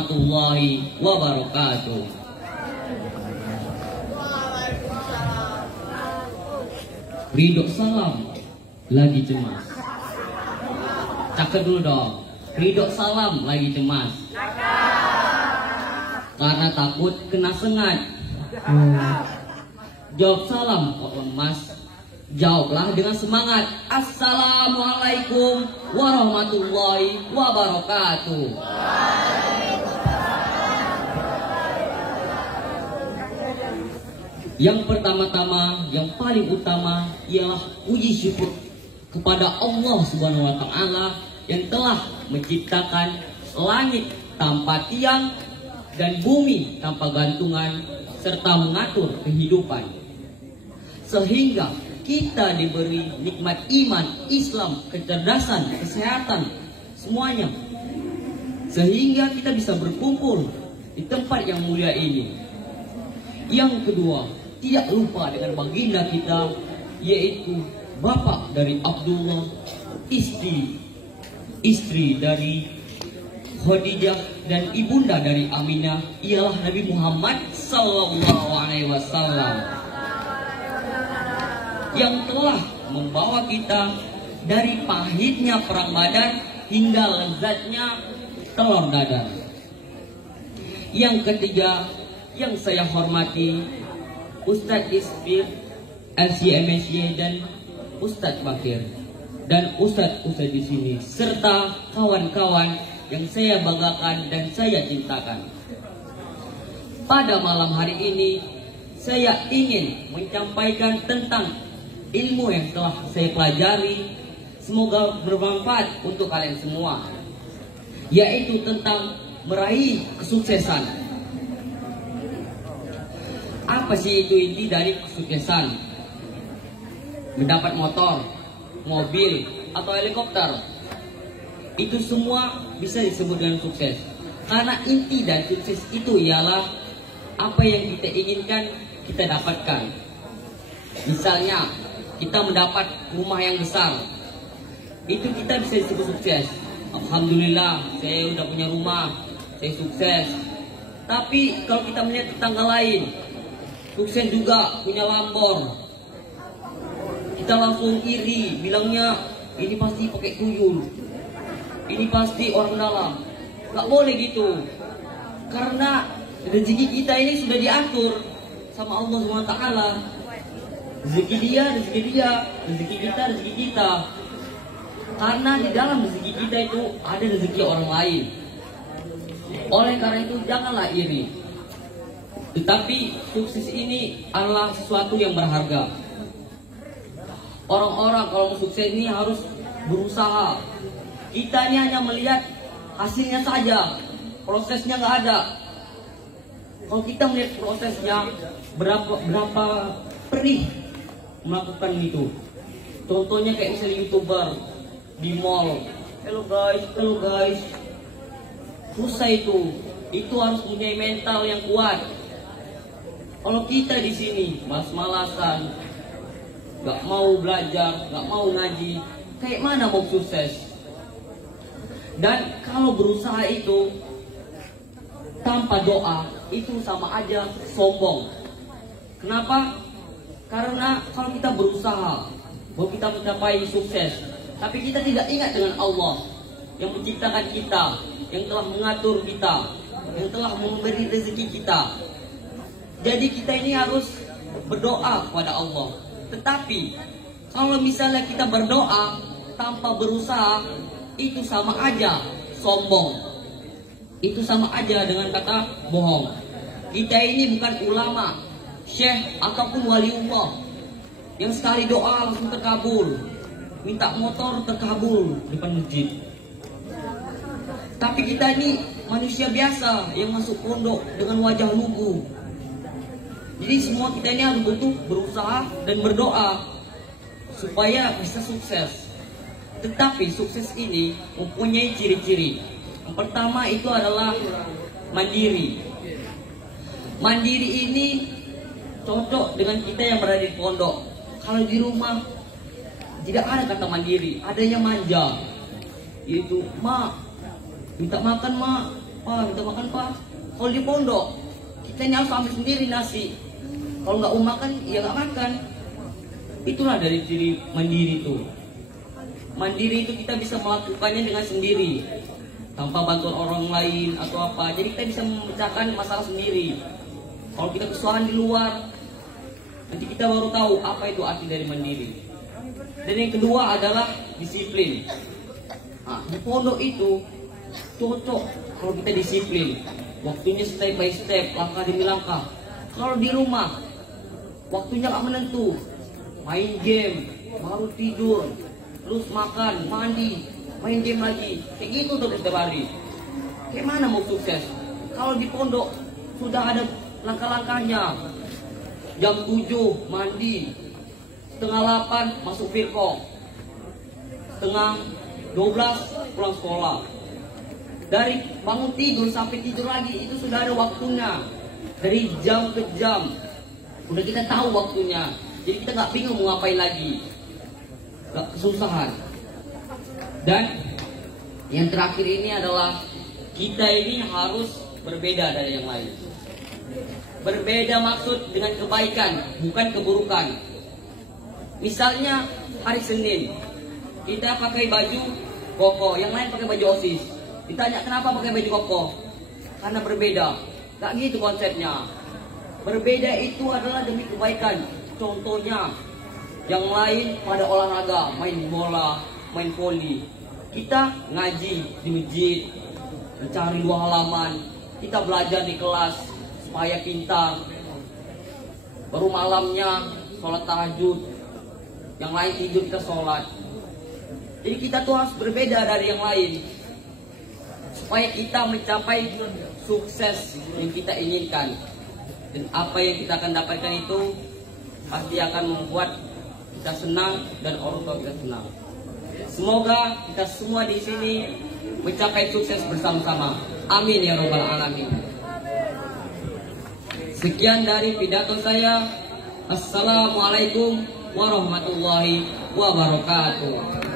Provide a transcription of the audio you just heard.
warahmatullahi wabarakatuh. Ridho salam lagi cemas. Cakap dulu dong. Ridho salam lagi cemas. Karena takut kena sengat. Jawab salam kok lemas. Jawablah dengan semangat. Assalamualaikum warahmatullahi wabarakatuh. Yang pertama-tama, yang paling utama ialah puji syukur kepada Allah Subhanahu wa taala yang telah menciptakan langit tanpa tiang dan bumi tanpa gantungan serta mengatur kehidupan. Sehingga kita diberi nikmat iman, Islam, kecerdasan, kesehatan, semuanya. Sehingga kita bisa berkumpul di tempat yang mulia ini. Yang kedua, tidak lupa dengan baginda kita, yaitu bapak dari Abdullah, istri dari Khadijah, dan ibunda dari Aminah, ialah Nabi Muhammad sallallahu alaihi wasallam, yang telah membawa kita dari pahitnya perang Badar hingga lezatnya telur dadar. Yang ketiga, yang saya hormati Ustadz Isfir, LCMSY, dan Ustadz Bakir, dan Ustadz di sini, serta kawan-kawan yang saya banggakan dan saya cintakan. Pada malam hari ini, saya ingin menyampaikan tentang ilmu yang telah saya pelajari. Semoga bermanfaat untuk kalian semua, yaitu tentang meraih kesuksesan. Apa sih itu inti dari kesuksesan? Mendapat motor, mobil, atau helikopter, itu semua bisa disebut dengan sukses. Karena inti dari sukses itu ialah apa yang kita inginkan kita dapatkan. Misalnya kita mendapat rumah yang besar, itu kita bisa disebut sukses. Alhamdulillah, saya udah punya rumah, saya sukses. Tapi kalau kita melihat tetangga lain, sukses juga punya Lambor, kita langsung iri, bilangnya ini pasti pakai tuyul, ini pasti orang dalam. Gak boleh gitu, karena rezeki kita ini sudah diatur sama Allah SWT. Rezeki dia, rezeki kita. Karena di dalam rezeki kita itu ada rezeki orang lain. Oleh karena itu janganlah iri. Tetapi sukses ini adalah sesuatu yang berharga. Orang-orang kalau mau sukses ini harus berusaha. Kita ini hanya melihat hasilnya saja, prosesnya nggak ada. Kalau kita melihat prosesnya, berapa perih melakukan itu. Contohnya kayak misalnya YouTuber di mall, hello guys, susah itu harus punya mental yang kuat. Kalau kita di sini malas-malasan, gak mau belajar, gak mau ngaji, kayak mana mau sukses? Dan kalau berusaha itu tanpa doa, itu sama aja sombong. Kenapa? Karena kalau kita berusaha, bahwa kita mencapai sukses, tapi kita tidak ingat dengan Allah yang menciptakan kita, yang telah mengatur kita, yang telah memberi rezeki kita. Jadi kita ini harus berdoa kepada Allah. Tetapi kalau misalnya kita berdoa tanpa berusaha, itu sama aja sombong. Itu sama aja dengan kata bohong. Kita ini bukan ulama, syekh ataupun waliullah yang sekali doa langsung terkabul, minta motor terkabul depan masjid. Tapi kita ini manusia biasa yang masuk pondok dengan wajah lugu. Jadi semua kita ini harus butuh berusaha dan berdoa supaya bisa sukses. Tetapi sukses ini mempunyai ciri-ciri. Yang pertama itu adalah mandiri. Mandiri ini cocok dengan kita yang berada di pondok. Kalau di rumah tidak ada kata mandiri, adanya manja. Yaitu, "Ma, minta makan, Ma. Pak, kita makan Pak. Kalau di pondok, kita ini harus ambil sendiri nasi. Kalau nggak mau makan, ya nggak makan. Itulah dari ciri mandiri itu. Mandiri itu kita bisa melakukannya dengan sendiri, tanpa bantuan orang lain atau apa. Jadi kita bisa memecahkan masalah sendiri. Kalau kita kesusahan di luar, nanti kita baru tahu apa itu arti dari mandiri. Dan yang kedua adalah disiplin. Nah, di pondok itu cocok kalau kita disiplin. Waktunya step by step, langkah demi langkah. Kalau di rumah, waktunya nggak menentu. Main game, baru tidur, terus makan, mandi, main game lagi. Kayak gitu terus setiap hari. Kayak mana mau sukses? Kalau di pondok sudah ada langkah-langkahnya. Jam 7 mandi, setengah 8 masuk firqah, setengah 12 pulang sekolah. Dari bangun tidur sampai tidur lagi itu sudah ada waktunya. Dari jam ke jam udah kita tahu waktunya. Jadi kita nggak bingung mau ngapain lagi, nggak kesusahan. Dan yang terakhir ini adalah kita ini harus berbeda dari yang lain. Berbeda maksud dengan kebaikan, bukan keburukan. Misalnya hari Senin kita pakai baju koko, yang lain pakai baju OSIS. Ditanya kenapa pakai baju koko? Karena berbeda. Gak gitu konsepnya. Berbeda itu adalah demi kebaikan. Contohnya, yang lain pada olahraga, main bola, main voli. Kita ngaji di masjid, mencari 2 halaman. Kita belajar di kelas supaya pintar. Baru malamnya sholat tahajud. Yang lain tidur, kita sholat. Jadi kita tuh harus berbeda dari yang lain, supaya kita mencapai sukses yang kita inginkan. Dan apa yang kita akan dapatkan itu pasti akan membuat kita senang dan orang tua kita senang. Semoga kita semua di sini mencapai sukses bersama-sama. Amin ya robbal alamin. Sekian dari pidato saya. Assalamualaikum warahmatullahi wabarakatuh.